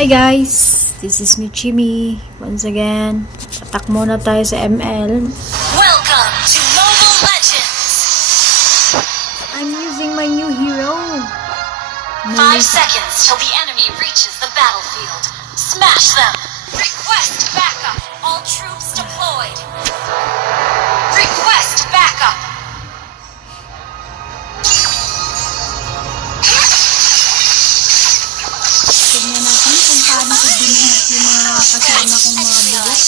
Hi guys, this is Michimi. Once again, attack muna tayo sa ML. Welcome to Mobile Legends! I'm using my new hero. 5 seconds till the enemy reaches the battlefield. Smash them! Request backup! All troops deployed! Request backup! Tignan natin kung paano ko binuhat yung mga kasama kong mga buhok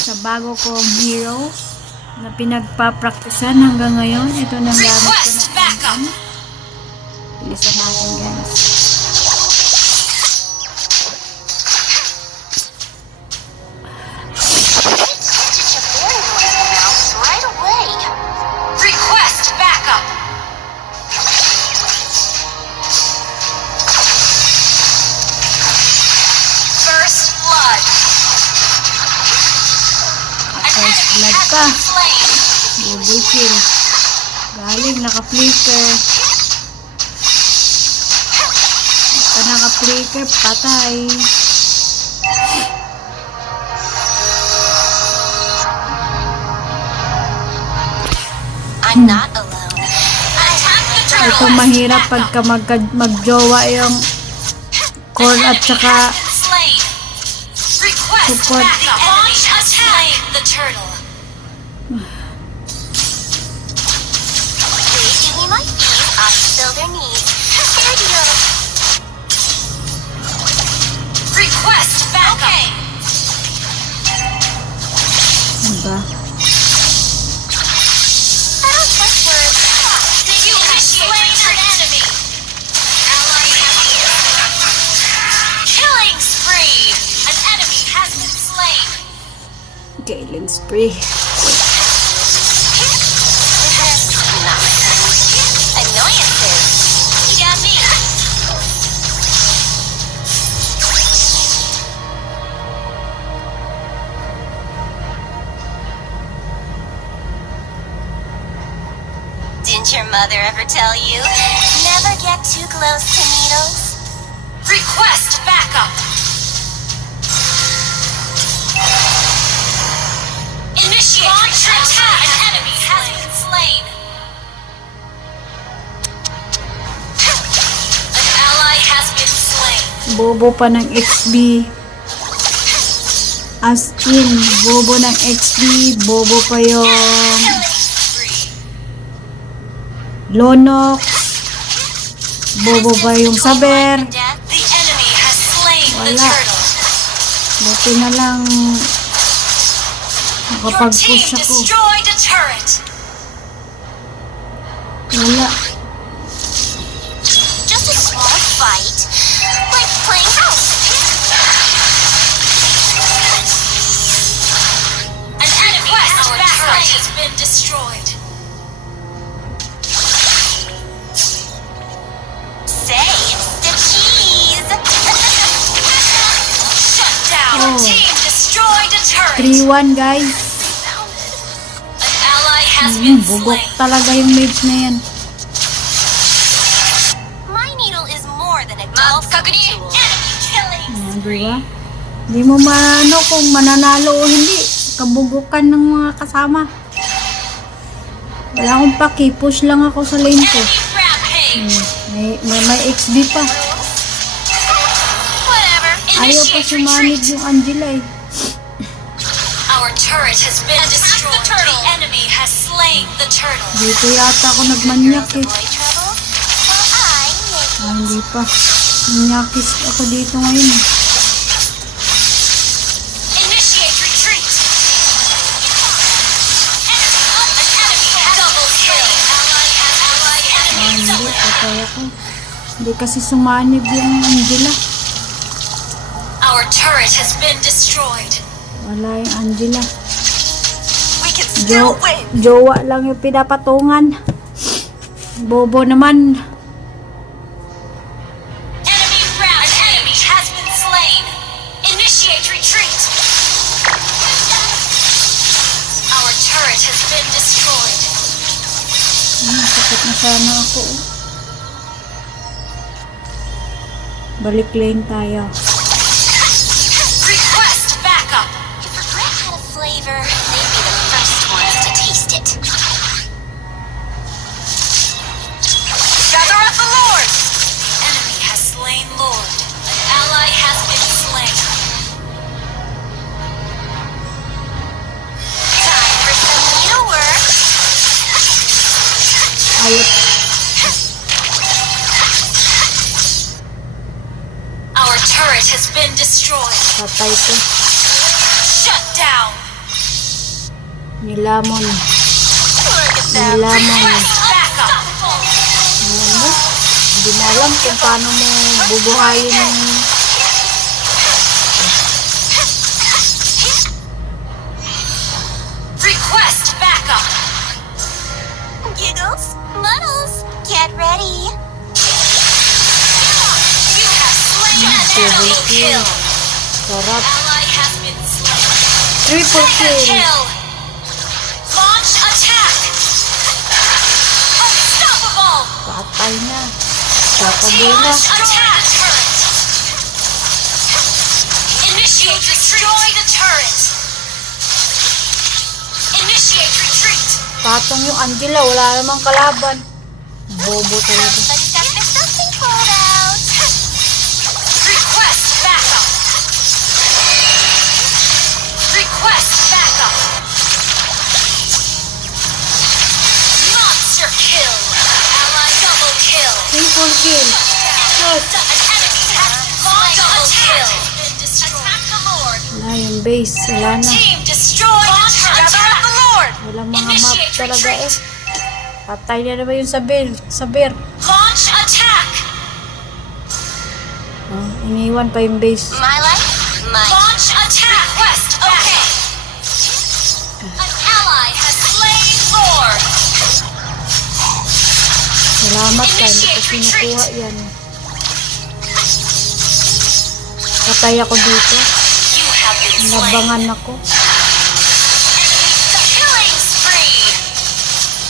sa bago kong hero na pinagpapraktisan hanggang ngayon. Ito nang gamit ko na ML. Bilisan natin guys. Request backup! First blood! First blood pa. Double kill. Galing, naka-flicker. Basta naka-flicker, patay. I'm not alone. Attack the turtle! Ito mahirap pagka magjowa yung core at saka Slain. Request support. backup. Launch attack. The turtle. They give me my fees, I fill their needs. Fair deal. Request backup. Diba? I don't trust words. You have slain an enemy. Ally killing spree. An enemy has been slain. Killing spree. Annoyances. You got me. Didn't your mother ever tell you? Never get too close to needles. Request backup. Initiate launch attack. An enemy has been slain. An ally has been slain. Bobo pa ng XB. As in, bobo ng XB. Bobo pa yung Killing spree. Lonox. Bobo pa yung Saber. Death. The enemy has slain the Wala. turtle. Buti na lang Your team nakapag-push ako. destroyed a turret. Wala. Just a small fight, like playing house. An enemy has been destroyed. Save the cheese. Shut down. Your Oh. team destroyed a turret. 3-1 guys. An ally has been Bugok slain. talaga yung mage na yan. My needle is more than a dull tool. Enemy killing. Ayan, diba? Hindi mo maano kung mananalo o hindi. Kabugukan ng mga kasama. Wala akong paki. Push lang ako sa lane ko. Enemy rampage. May XB pa. Whatever. Ayaw pa Initiate sumanid retreat. yung Angela eh. Our turret has been destroyed. The enemy has slain the turtle. Dito yata ako nagmanyak eh. Trouble? Well, I make Hindi pa. Manyakis ako dito ngayon eh. Initiate retreat. An enemy has double kill. Enemy Hindi, double kill. patay ako. Hindi kasi sumanib yung Angela. Our turret has been destroyed. Wala yung Angela. We can still win. Jowa lang yung pinapatungan. Bobo naman. An enemy has been slain. Initiate retreat. Our turret has been destroyed. Sakit na sana ako. Balik lane tayo. Request backup. If the bread had a flavor, they'd be the first ones to taste it. Gather up the Lord. Enemy has slain Lord. An ally has been slain. Time for some needlework. Ayot. Our turret has been destroyed. Patay to. Shut down. Nilamon. Look at them. Nilamon. Request backup. Ayan mo. Hindi mo alam kung paano mo bubuhayin ng... Request backup. Giggles, Muddles, get ready. You have slain an enemy kill. Sarap. Ally has been slain. Triple Second kill. kill. Launch attack. Unstoppable. Patay na. Patay na. Launch attack. Initiate destroy the turret. Initiate retreat. Patong yung Angela. Wala namang kalaban. Bobo talaga. Request backup. Request backup. Monster kill. Ally double kill. Triple kill. Yes. An enemy has been double kill. Attack the Lord. Wala yung base. Wala na. Team destroy the turret. Gather up the Lord. Walang mga map Initiate talaga eh. retreat. Patay na naman yung Sabir. Launch attack. Oh, iniwan pa yung base. My life, my launch attack. Request okay. An ally has slain Lord. Salamat ka. Hindi ko kinukuha yan. Patay ako dito. You have been slain. Nabangan ako. The killing spree.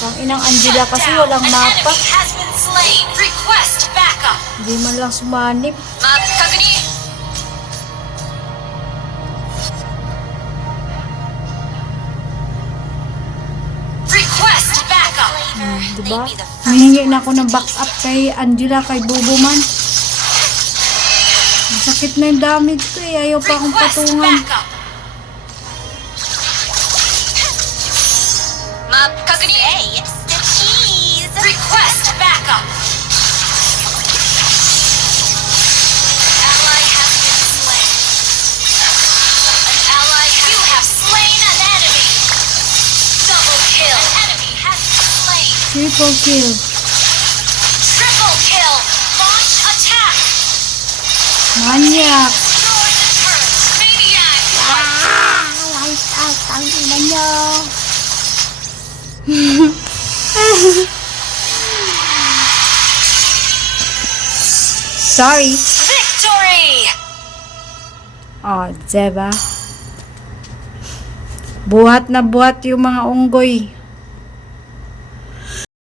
Ang inang Angela kasi walang An mapa. enemy has been slain. Request backup. Hindi man lang sumanip. Map kagani. Request backup. Diba? Mahingi na ako ng backup kay Angela, kay Bubuman. Masakit na yung damage ko eh. Ayaw pa akong Request patungan. backup. Map kagani. The cheese. Request backup. Ally has been slain. An ally has you have slain an enemy. Double kill. An enemy has been slain. Triple kill. Triple kill. Launch attack. Maniac. Destroy the turret. Maniac. Light out. Ang ina nyo. Sorry. Victory. Oh, diba? Buhat na buhat yung mga unggoy.